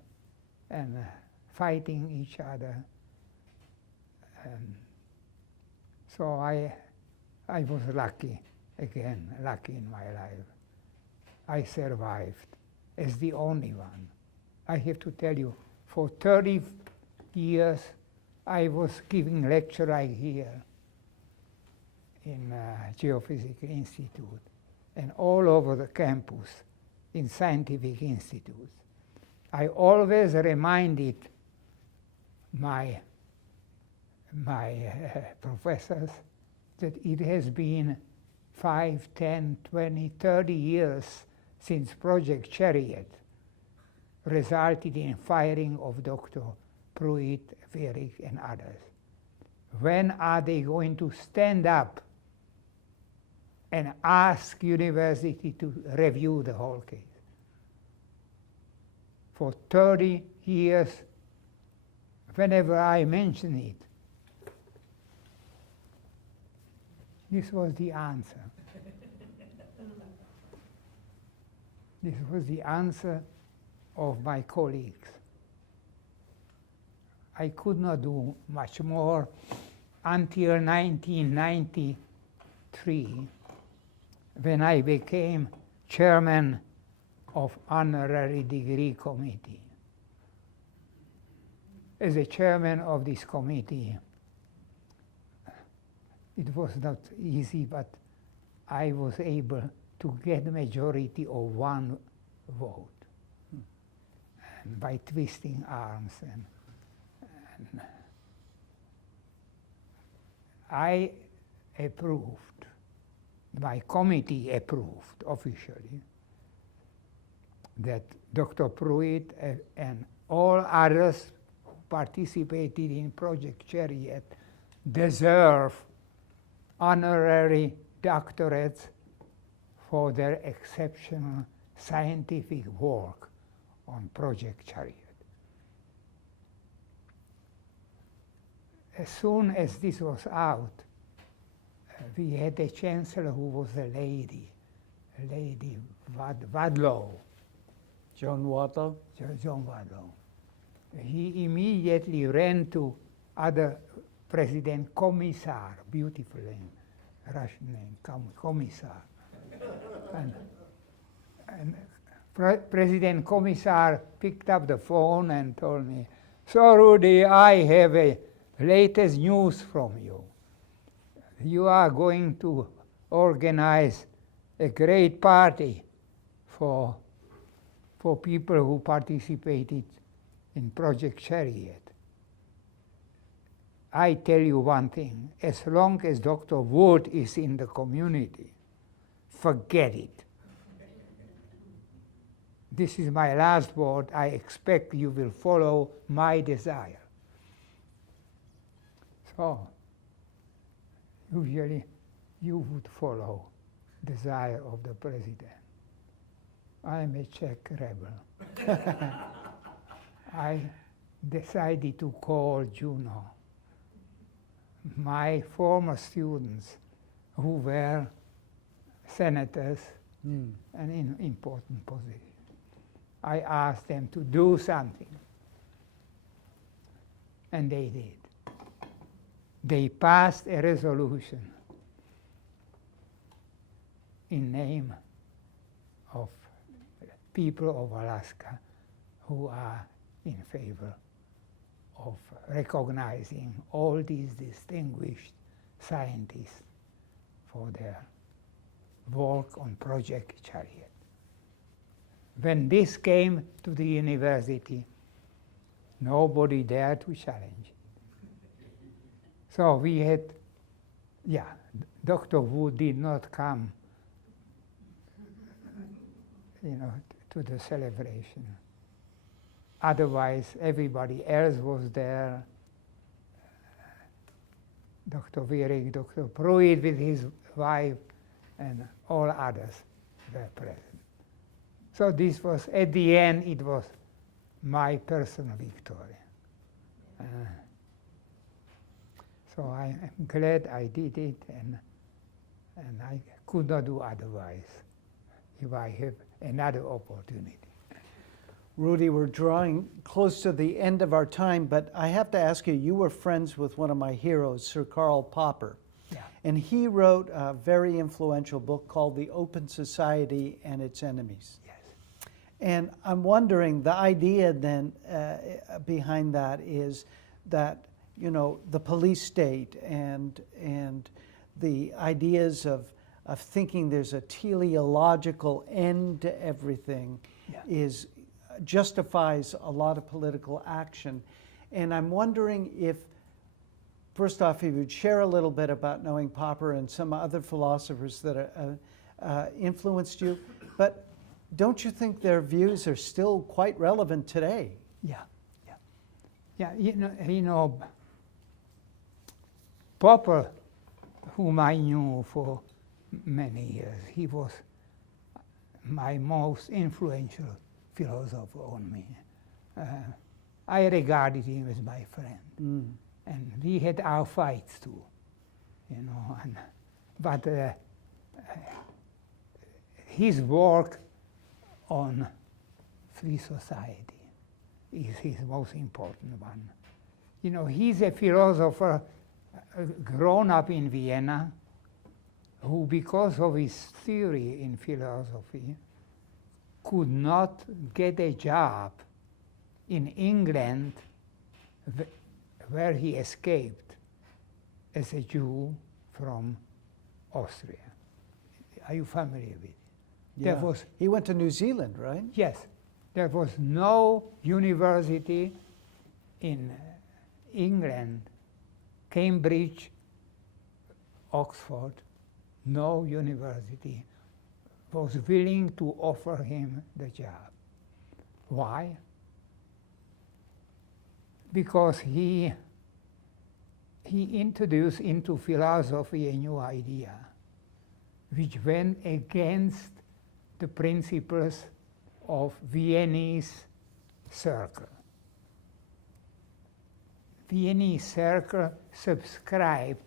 fighting each other. So I was lucky, again, lucky in my life. I survived as the only one. I have to tell you, for 30 years I was giving lecture right here in Geophysical Institute and all over the campus in scientific institutes. I always reminded my professors that it has been 5, 10, 20, 30 years since Project Chariot resulted in firing of Dr. Pruitt, Virik, and others. When are they going to stand up and ask university to review the whole case? For 30 years, whenever I mention it, this was the answer. This was the answer of my colleagues. I could not do much more until 1993, when I became chairman of honorary degree committee. As a chairman of this committee, it was not easy, but I was able to get a majority of 1 vote, and by twisting arms. And I approved, my committee approved officially, that Dr. Pruitt and all others who participated in Project Chariot deserve honorary doctorates for their exceptional scientific work on Project Chariot. As soon as this was out, we had a chancellor who was a lady, Lady Wadlow, Joan Wadlow? John Wadlow. He immediately ran to other President Commissar, beautiful name, Russian name, Commissar. and President Commissar picked up the phone and told me, "So Rudy, I have a latest news from you. You are going to organize a great party for people who participated in Project Chariot. I tell you one thing, as long as Dr. Wood is in the community, forget it. This is my last word. I expect you will follow my desire." So, usually you would follow the desire of the president. I am a Czech rebel. I decided to call Juno, my former students who were senators and in important positions. I asked them to do something, and they did. They passed a resolution in name of people of Alaska who are in favor of recognizing all these distinguished scientists for their work on Project Chariot. When this came to the university, nobody dared to challenge it. So we had, Dr. Wu did not come, to the celebration. Otherwise, everybody else was there. Dr. Viering, Dr. Pruitt with his wife, and all others were present. So this was, at the end, it was my personal victory. So I am glad I did it, and I could not do otherwise if I have another opportunity. Rudy, we're drawing close to the end of our time, but I have to ask you, you were friends with one of my heroes, Sir Karl Popper. Yeah. And he wrote a very influential book called The Open Society and Its Enemies. Yes. And I'm wondering, the idea then behind that is that, the police state and the ideas of thinking there's a teleological end to everything justifies a lot of political action. And I'm wondering if, first off, if you'd share a little bit about knowing Popper and some other philosophers that influenced you, but don't you think their views are still quite relevant today? Yeah, Popper, whom I knew for many years, he was my most influential philosopher on me. I regarded him as my friend, and we had our fights too, but his work on free society is his most important one. He's a philosopher grown up in Vienna, who, because of his theory in philosophy, could not get a job in England, where he escaped as a Jew from Austria. Are you familiar with it? Yeah. He went to New Zealand, right? Yes. There was no university in England, Cambridge, Oxford, no university was willing to offer him the job. Why? Because he introduced into philosophy a new idea, which went against the principles of Viennese circle. Viennese circle subscribed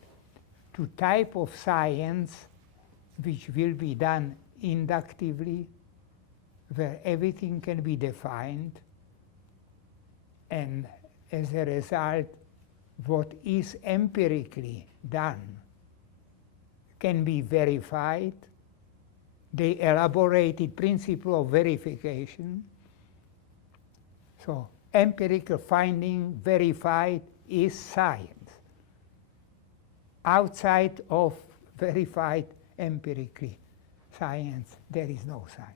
to type of science which will be done inductively, where everything can be defined, and as a result, what is empirically done can be verified. They elaborated principle of verification. So empirical finding verified is science. Outside of verified empirically science, there is no science.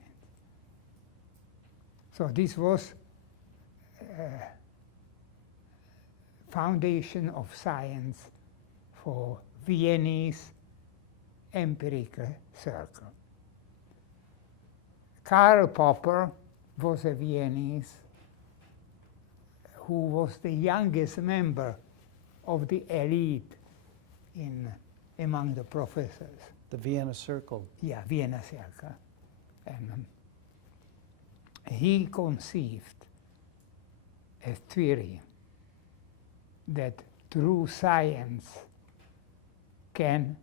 So this was foundation of science for Viennese empirical circle. Karl Popper was a Viennese who was the youngest member of the elite among the professors. The Vienna Circle. Yeah, Vienna Circle. And he conceived a theory that true science can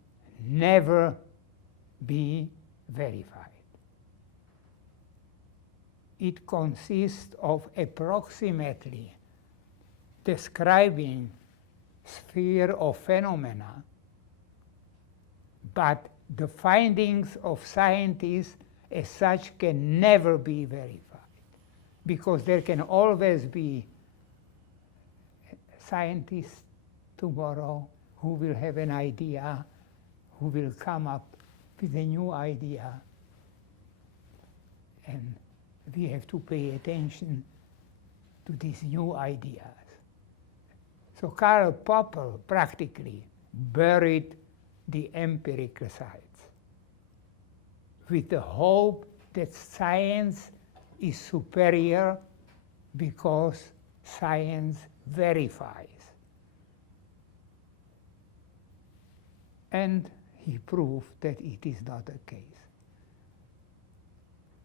never be verified. It consists of approximately describing sphere of phenomena, but the findings of scientists as such can never be verified, because there can always be scientists tomorrow who will have an idea, who will come up with a new idea, and we have to pay attention to these new ideas. So Karl Popper practically buried the empirical sides with the hope that science is superior because science verifies. And he proved that it is not the case.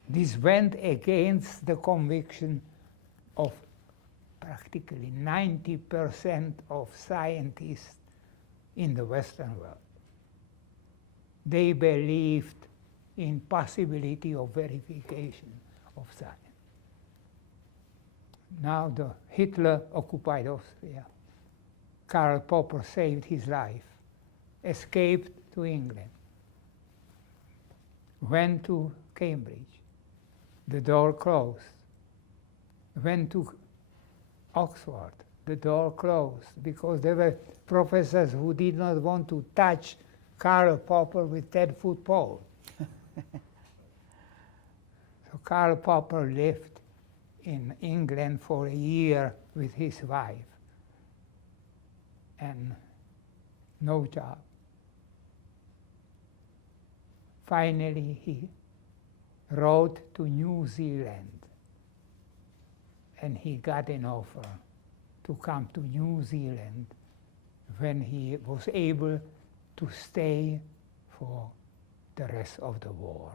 This went against the conviction of practically 90% of scientists in the Western world. They believed in possibility of verification of science. Now Hitler occupied Austria. Karl Popper saved his life, escaped to England, went to Cambridge, the door closed, went to Oxford, the door closed, because there were professors who did not want to touch Karl Popper with 10-foot pole. So Karl Popper lived in England for a year with his wife, and no job. Finally, he wrote to New Zealand, and he got an offer to come to New Zealand when he was able to stay for the rest of the war.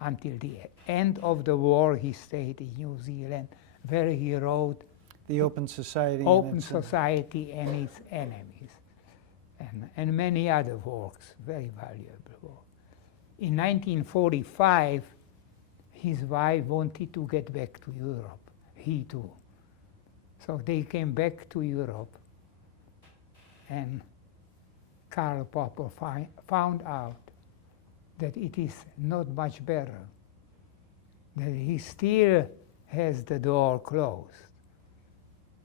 Until the end of the war, he stayed in New Zealand, where he wrote The Open Society. Open Society and Its Enemies, and many other works, very valuable works. In 1945, his wife wanted to get back to Europe, he too. So they came back to Europe, and Karl Popper found out that it is not much better, that he still has the door closed.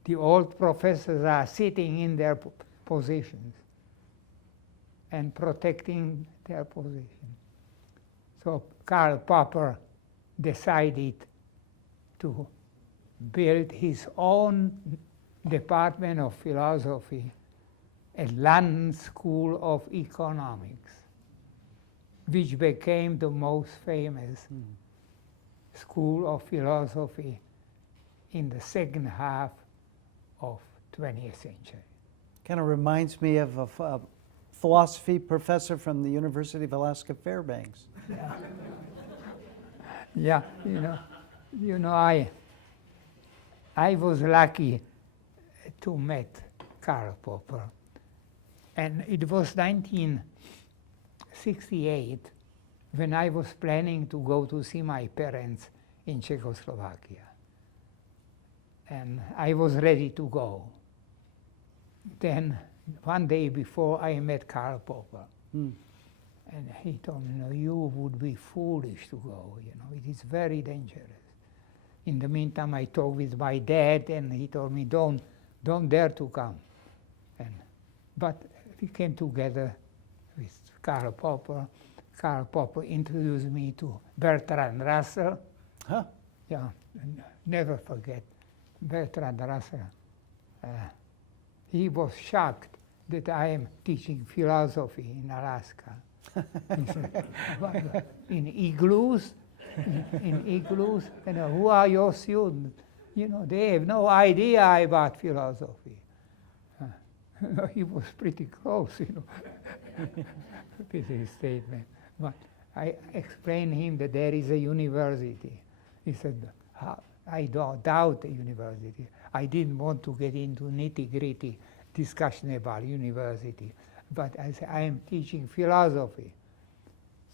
The old professors are sitting in their positions and protecting their position. So Karl Popper decided to build his own department of philosophy at London School of Economics, which became the most famous school of philosophy in the second half of 20th century. Kind of reminds me of a philosophy professor from the University of Alaska Fairbanks. Yeah, I was lucky to meet Karl Popper, and it was 1968 when I was planning to go to see my parents in Czechoslovakia. And I was ready to go. Then one day before I met Karl Popper. Mm. And he told me, no, you would be foolish to go, you know, it is very dangerous. In the meantime, I talked with my dad, and he told me, don't dare to come. But we came together with Karl Popper. Karl Popper introduced me to Bertrand Russell. Huh. Yeah, and never forget Bertrand Russell. He was shocked that I am teaching philosophy in Alaska. He said, "What, in igloos? In igloos? And who are your students? You know, they have no idea about philosophy." He was pretty close, you know, with his statement. But I explained him that there is a university. He said, I don't doubt the university. I didn't want to get into nitty-gritty discussion about university. But I said, I am teaching philosophy.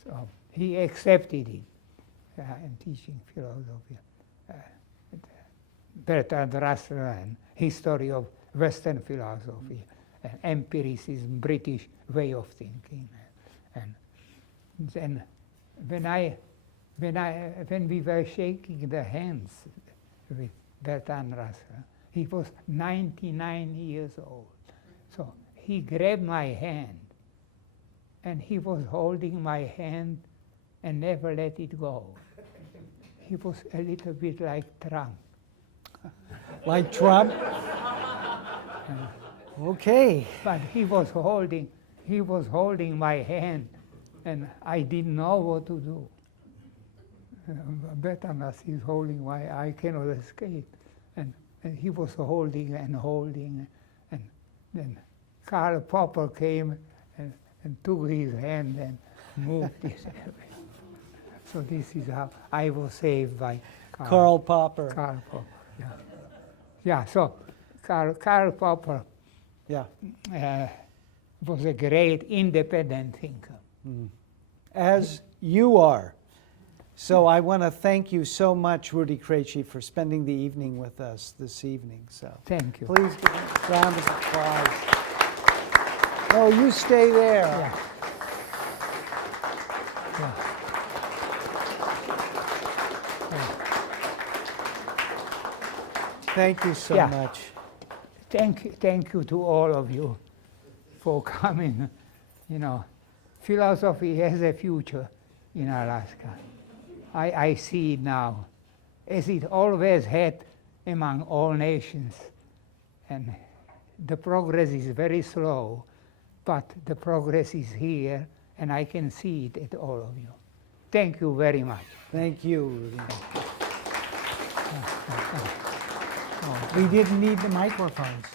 So he accepted it. I'm teaching philosophy. Bertrand Russell and history of Western philosophy, and empiricism, British way of thinking. And then when we were shaking the hands with Bertrand Russell, he was 99 years old. So he grabbed my hand, and he was holding my hand and never let it go. He was a little bit like Trump. Like Trump? Okay. But he was holding my hand, and I didn't know what to do. Bertrand is holding I cannot escape. And he was holding, and then Karl Popper came and took his hand and moved it. So this is how I was saved by Karl Popper. Karl Popper, yeah. Yeah, so Karl Popper was a great independent thinker. Mm. As you are. So I want to thank you so much, Rudy Krejci, for spending the evening with us this evening. So Thank you. please give a round of applause. Oh, you stay there. Yeah. Yeah. Thank you so Yeah. much. Thank you to all of you for coming. You know, philosophy has a future in Alaska. I see it now, as it always had among all nations. And the progress is very slow, but the progress is here, and I can see it at all of you. Thank you very much. Thank you, Rudy. We didn't need the microphones.